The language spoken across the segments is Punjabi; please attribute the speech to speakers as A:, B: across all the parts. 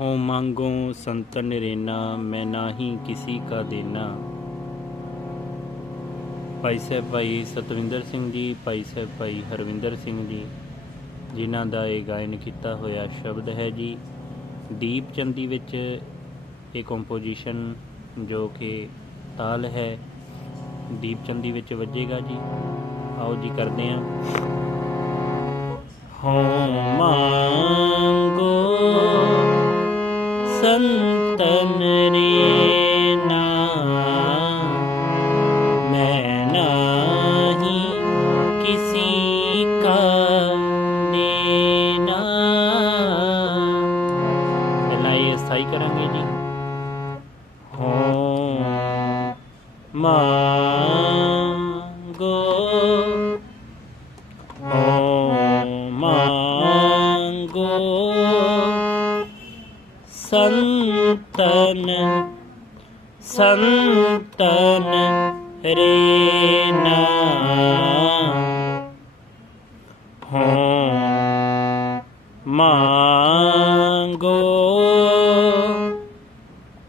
A: ਹੋ ਮੰਗੋ ਸੰਤ ਨਿਰੇਨਾ ਮੈਂ ਨਾਹੀ ਕਿਸੀ ਕਾ ਦੇਨਾ। ਭਾਈ ਸਾਹਿਬ ਭਾਈ ਸਤਵਿੰਦਰ ਸਿੰਘ ਜੀ, ਭਾਈ ਸਾਹਿਬ ਭਾਈ ਹਰਵਿੰਦਰ ਸਿੰਘ ਜੀ, ਜਿਨ੍ਹਾਂ ਦਾ ਇਹ ਗਾਇਨ ਕੀਤਾ ਹੋਇਆ ਸ਼ਬਦ ਹੈ ਜੀ, ਦੀਪ ਚੰਦੀ ਵਿੱਚ ਇਹ ਕੰਪੋਜੀਸ਼ਨ ਜੋ ਕਿ ਤਾਲ ਹੈ, ਦੀਪ ਚੰਦੀ ਵਿੱਚ ਵੱਜੇਗਾ ਜੀ। ਆਓ ਜੀ ਕਰਦੇ ਹਾਂ। ਹੋ ਸੰਤਨ ਰੇ ਨਾ। ਮੈਂ ਨਾਹੀ ਕਿਸੀ ਕਾ ਦੇਨਾ ਪਹਿਲਾਂ ਇਹ ਸਥਾਈ ਕਰਾਂਗੇ ਜੀ। ਹੋ। ਮੰਗੋ ਸੰਤਨ ਸੰਤਨ ਰੇ ਨਾ। ਹੋ ਮੰਗੋ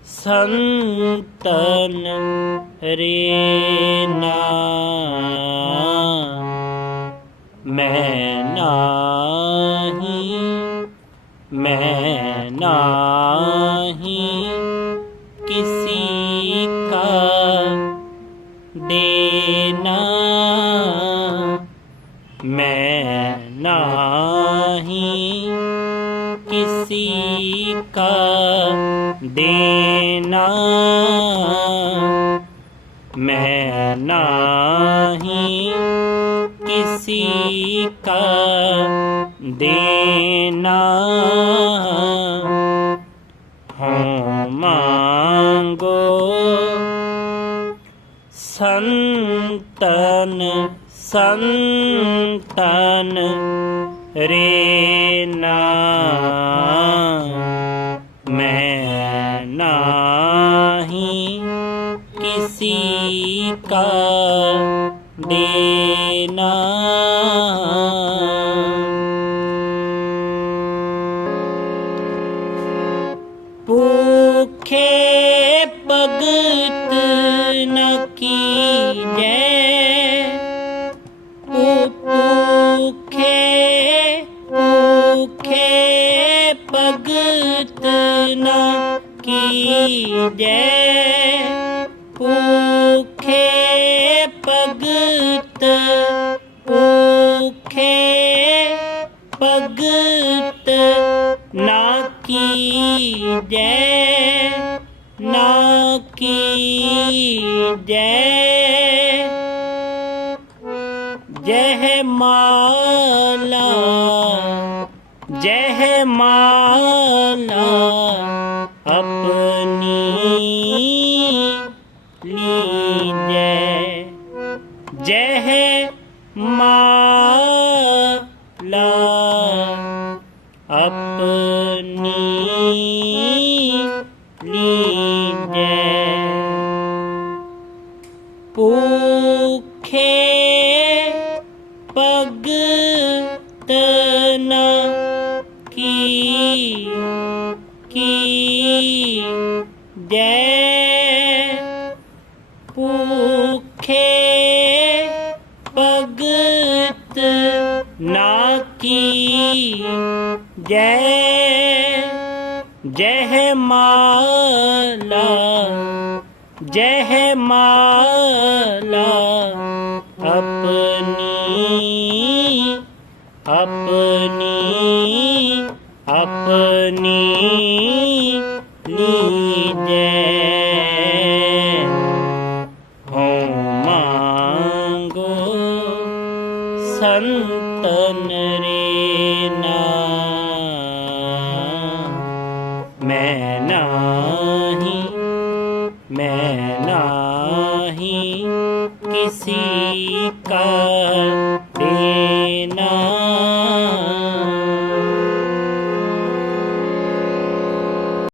A: ਸੰਤਨ ਰੇ नाही किसी का देना। मैं नही किसी का देना। मैं नाही किसी का देना। ਸੰਤਨ ਸੰਤਨ ਰੇ ਨਾ। ਮੈਂ ਨਾਹੀ ਕਿਸੀ ਕਾ ਦੇਨਾ। ਭੁਖੇ ਪਗ ਜੈ ਭੁਖੇ ਭਗਤ ਭੁਖੇ ਭਗਤ ਨਾ ਕੀਜੈ ਨਾ ਕੀਜੈ ਜਹ ਮਾਲਾ ਜਹ ਮਾਲਾ ਆਪਣੀ ਆਪਣੀ ਲੀਜੈ ਭੁਖੇ ਭਗਤ ਕੀ ਕੀ ਜੈ ਭੁਖੇ ਭਗਤ ਨਾ ਕੀ ਜੈ ਜੈ ਮਾਲਾ ਜਹ ਮਾਲਾ ਆਪਣੀ ਆਪਣੀ ਆਪਣੀ ਲੀਜੈ। ਹੋ ਮੰਗੋ ਸੰਤਨ ਕਿਸੀ ਕਾ ਦੇਨਾ